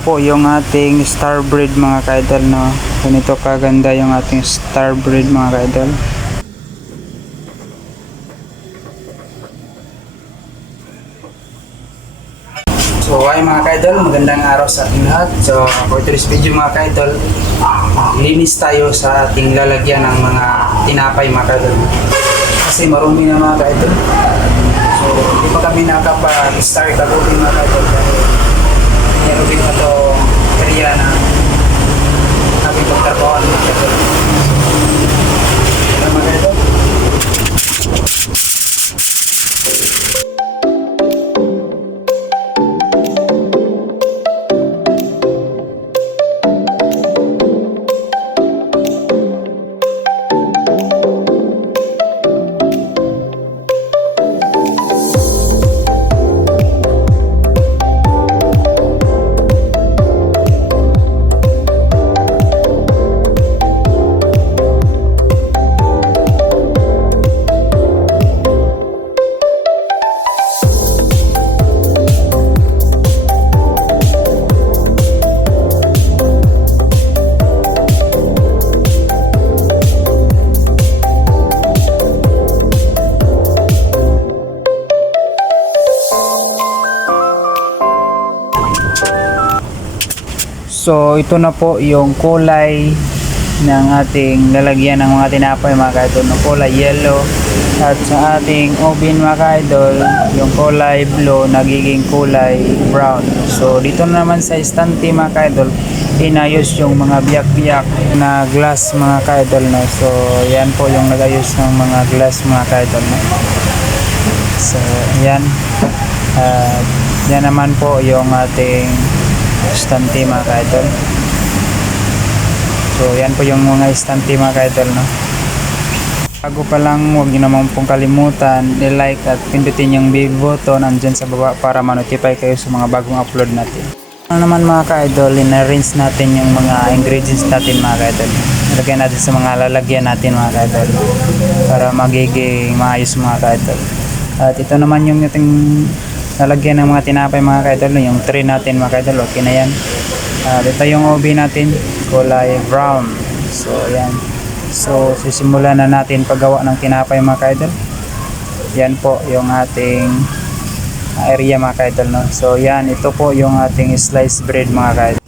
po yung ating star breed mga ka-idol, no. Ganito kaganda yung ating star breed mga ka-idol. So ay mga ka-idol, magandang araw sa ating lahat. So for today's video mga ka-idol, linis tayo sa ating lalagyan ng mga tinapay mga ka-idol. Kasi marumi na mga ka-idol. So hindi pa kami nakapag-start kagabi mga ka-idol. Meron din pa ito area na kami pagtrabahoan mga ka-idol. So mga ka-idol. So ito na po yung kulay ng ating lalagyan ng mga tinapay mga ka-idol, no, kulay yellow. At sa ating oven mga ka-idol, yung kulay blue nagiging kulay brown. So dito naman sa istante mga ka-idol, inayos yung mga biyak-biyak na glass mga ka-idol, no. So yan po yung nagayos ng mga glass mga ka-idol, no. So yan, yan naman po yung ating istante mga ka-idol. So yan po yung mga istante mga ka-idol, no. Bago pa lang, huwag nyo naman pong kalimutan i-like at pindutin yung bell button andyan sa baba para ma-notify kayo sa mga bagong upload natin. Ano naman mga ka-idol, in-arrange natin yung mga ingredients natin mga ka-idol. Ilagay natin sa mga lalagyan natin mga ka-idol para magiging maayos mga ka-idol. At ito naman yung ating lalagyan ng mga tinapay mga ka-idol, yung tray natin mga ka-idol, okay na yan. Ito yung oven natin, kulay brown. So yan. So sisimulan na natin paggawa ng tinapay mga ka-idol. Yan po yung ating area mga ka-idol, no? So yan, ito po yung ating sliced bread mga ka-idol.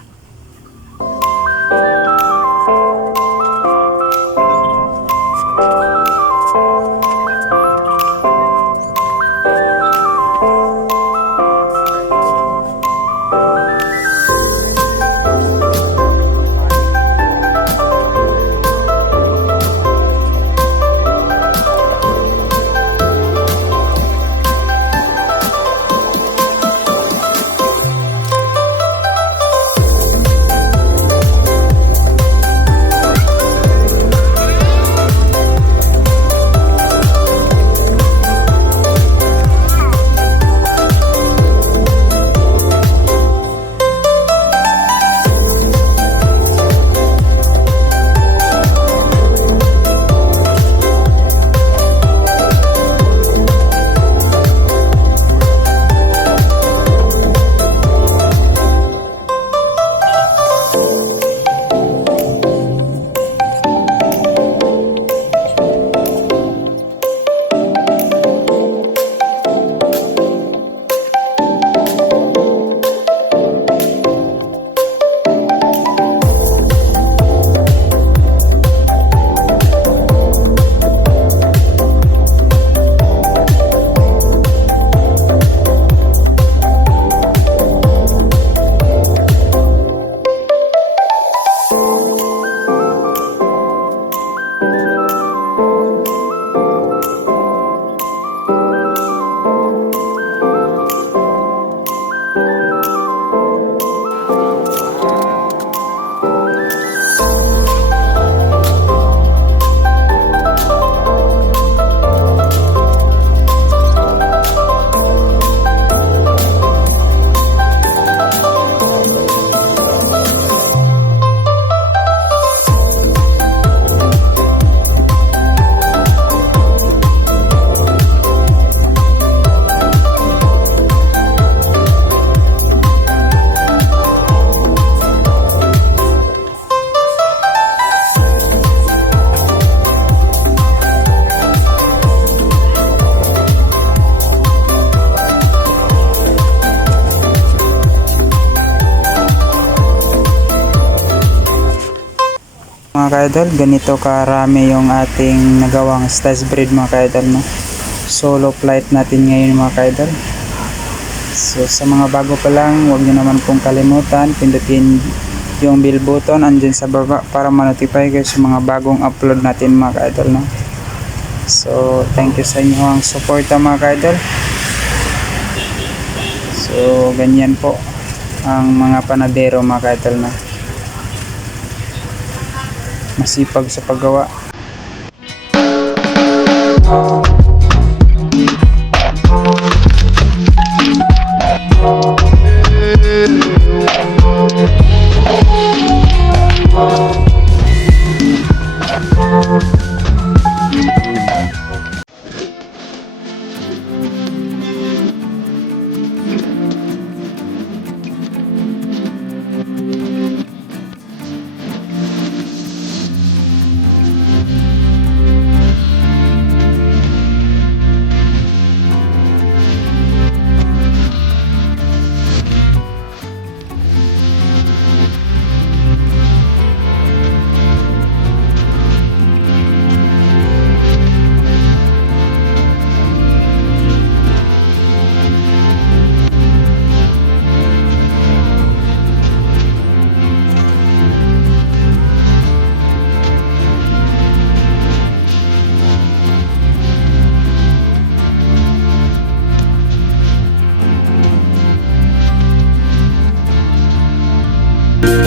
mga kaidol, ganito karami yung ating nagawang slice bread mga kaidol, no? Solo flight natin ngayon mga kaidol. So sa mga bago pa lang, huwag nyo naman pong kalimutan pindutin yung bell button andyan sa baba para ma-notify kayo sa mga bagong upload natin mga kaidol, no? So thank you sa inyo ang suporta mga kaidol. So ganyan po ang mga panadero mga kaidol, no? Masipag sa paggawa.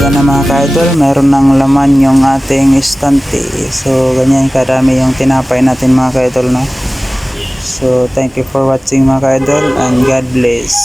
Yan na mga ka-idol, meron ng laman yung ating istante. So ganyan kadami yung tinapay natin mga ka-idol, no? So thank you for watching mga ka-idol and God bless.